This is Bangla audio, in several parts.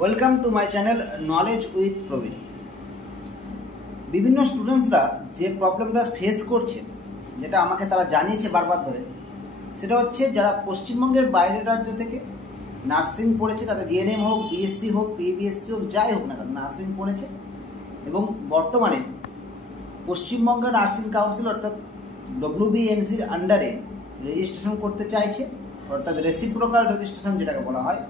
Welcome to my channel knowledge with Praveen. বিভিন্ন স্টুডেন্টসরা যে প্রবলেমটা ফেস করছে, যেটা আমাকে তারা জানিয়েছে বারবার ধরে, সেটা হচ্ছে যারা পশ্চিমবঙ্গের বাইরের রাজ্য থেকে নার্সিং পড়েছে, তাদের জিএনএম হোক, বিএসসি হোক, পিবিএসসি হোক, যাই হোক না কেন নার্সিং পড়েছে এবং বর্তমানে পশ্চিমবঙ্গের নার্সিং কাউন্সিল অর্থাৎ ডব্লিউবিএনসির আন্ডারে রেজিস্ট্রেশন করতে চাইছে, অর্থাৎ রেসিপ্রোকাল রেজিস্ট্রেশন যেটাকে বলা হয়,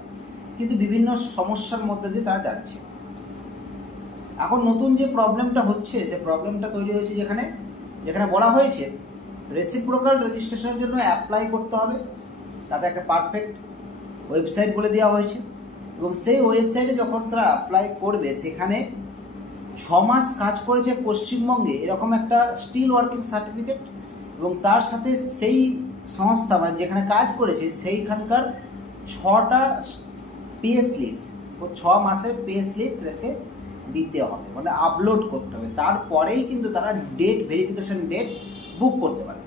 কিন্তু বিভিন্ন সমস্যার মধ্যে দিয়ে তারা যাচ্ছে। এখন নতুন যে প্রবলেমটা হচ্ছে, সে প্রবলেমটা তৈরি হয়েছে যেখানে বলা হয়েছে রেসিপ্রোকাল রেজিস্ট্রেশনের জন্য অ্যাপ্লাই করতে হবে, তাতে একটা পারফেক্ট ওয়েবসাইট বলে দেওয়া হয়েছে এবং সেই ওয়েবসাইটে যখন তারা অ্যাপ্লাই করবে, সেখানে 6 মাস কাজ করেছে পশ্চিমবঙ্গে এরকম একটা স্টিল ওয়ার্কিং সার্টিফিকেট এবং তার সাথে সেই সংস্থা মানে যেখানে কাজ করেছে সেইখানকার 6টা পে স্লিপ, 6 মাসের পে স্লিপ তাদেরকে দিতে হবে, মানে আপলোড করতে হবে। তারপরেই কিন্তু তারা ভেরিফিকেশন ডেট বুক করতে পারে,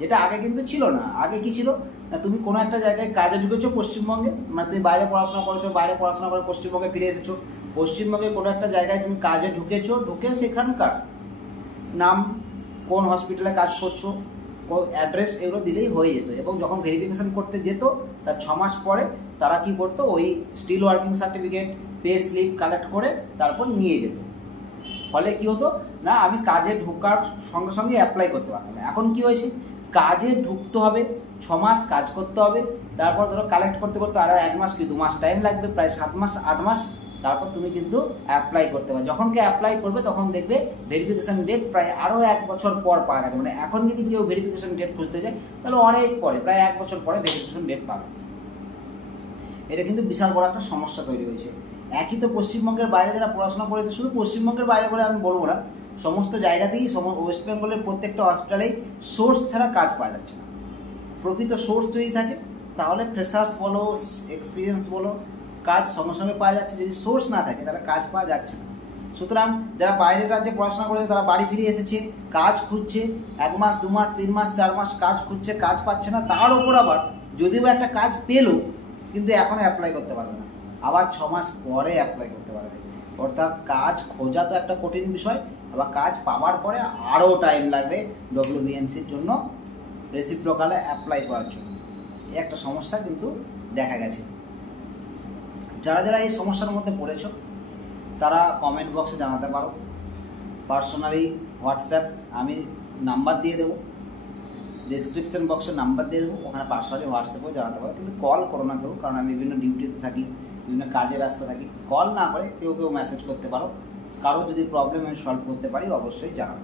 যেটা আগে কিন্তু ছিল না। আগে কি ছিল না, তুমি কোনো একটা জায়গায় কাজে ঢুকেছো পশ্চিমবঙ্গে, মানে তুমি বাইরে পড়াশোনা করেছো, বাইরে পড়াশোনা করে পশ্চিমবঙ্গে ফিরে এসেছো, পশ্চিমবঙ্গে কোনো একটা জায়গায় তুমি কাজে ঢুকেছো, ঢুকে সেখানকার নাম, কোন হসপিটালে কাজ করছো, অ্যাড্রেস, এগুলো দিলেই হয়ে যেত এবং যখন ভেরিফিকেশন করতে যেত তার 6 মাস পরে তারা কি করতো, ওই still working certificate, pay slip collect করে তারপর নিয়ে যেত। ফলে কি হতো না, আমি কাজে ঢোকার সঙ্গে সঙ্গে অ্যাপ্লাই করতে পারতাম। এখন কি হয়েছে, কাজে ঢুকতে হবে, 6 মাস কাজ করতে হবে, তারপর ধরো কালেক্ট করতে করতে আরও 1 মাস কি 2 মাস টাইম লাগবে, প্রায় 7 মাস 8 মাস, তারপর তুমি কিন্তু অ্যাপ্লাই করতে পারবে। যখন অ্যাপ্লাই করবে তখন দেখবে ভেরিফিকেশন ডেট প্রায় আরও 1 বছর পর পাওয়া গেছে। মানে এখন যদি কেউ ভেরিফিকেশন ডেট খুঁজতে যায় তাহলে অনেক পরে, প্রায় 1 বছর পরে ভেরিফিকেশন ডেট পাবে। এটা কিন্তু বিশাল বড় একটা সমস্যা তৈরি হয়েছে। একই তো পশ্চিমবঙ্গের বাইরে যারা পড়াশোনা করেছে, শুধু পশ্চিমবঙ্গের বাইরে বলে আমি বলবো না, সমস্ত জায়গাতেই ওয়েস্ট বেঙ্গলের প্রত্যেকটা হসপিটালেই সোর্স ছাড়া কাজ পাওয়া যাচ্ছে না। প্রকৃত সোর্স যদি থাকে তাহলে ফ্রেশার্স বলো, এক্সপিরিয়েন্স বলো, কাজ সঙ্গে সঙ্গে পাওয়া যাচ্ছে। যদি সোর্স না থাকে তাহলে কাজ পাওয়া যাচ্ছে না। সুতরাং যারা বাইরের রাজ্যে পড়াশোনা করেছে তারা বাড়ি ফিরে এসেছে, কাজ খুঁজছে, 1 মাস 2 মাস 3 মাস 4 মাস কাজ খুঁজছে, কাজ পাচ্ছে না। তার উপর আবার যদিও একটা কাজ পেলো কিন্তু এখন অ্যাপ্লাই করতে পারবে না, আবার 6 মাস পরে অ্যাপ্লাই করতে পারবে। অর্থাৎ কাজ খোঁজা তো একটা কঠিন বিষয়, আবার কাজ পাওয়ার পরে আরও টাইম লাগবে ডব্লিউবিএনসির জন্য রেসিপ্রোকালে অ্যাপ্লাই করার জন্য। এই একটা সমস্যা কিন্তু দেখা গেছে। যারা যারা এই সমস্যার মধ্যে পড়েছ তারা কমেন্ট বক্সে জানাতে পারো, পার্সোনালি হোয়াটসঅ্যাপ আমি নাম্বার দিয়ে দেবো, ডেসক্রিপশন বক্সে নাম্বার দিয়ে দেবো, ওখানে পার্সোনালি হোয়াটসঅ্যাপেও জানাতে পারো। কিন্তু কল করো না কেউ, কারণ আমি বিভিন্ন ডিউটিতে থাকি, বিভিন্ন কাজে ব্যস্ত থাকি। কল না করে কেউ মেসেজ করতে পারো। কারো যদি প্রবলেম আমি সলভ করতে পারি অবশ্যই জানাবো।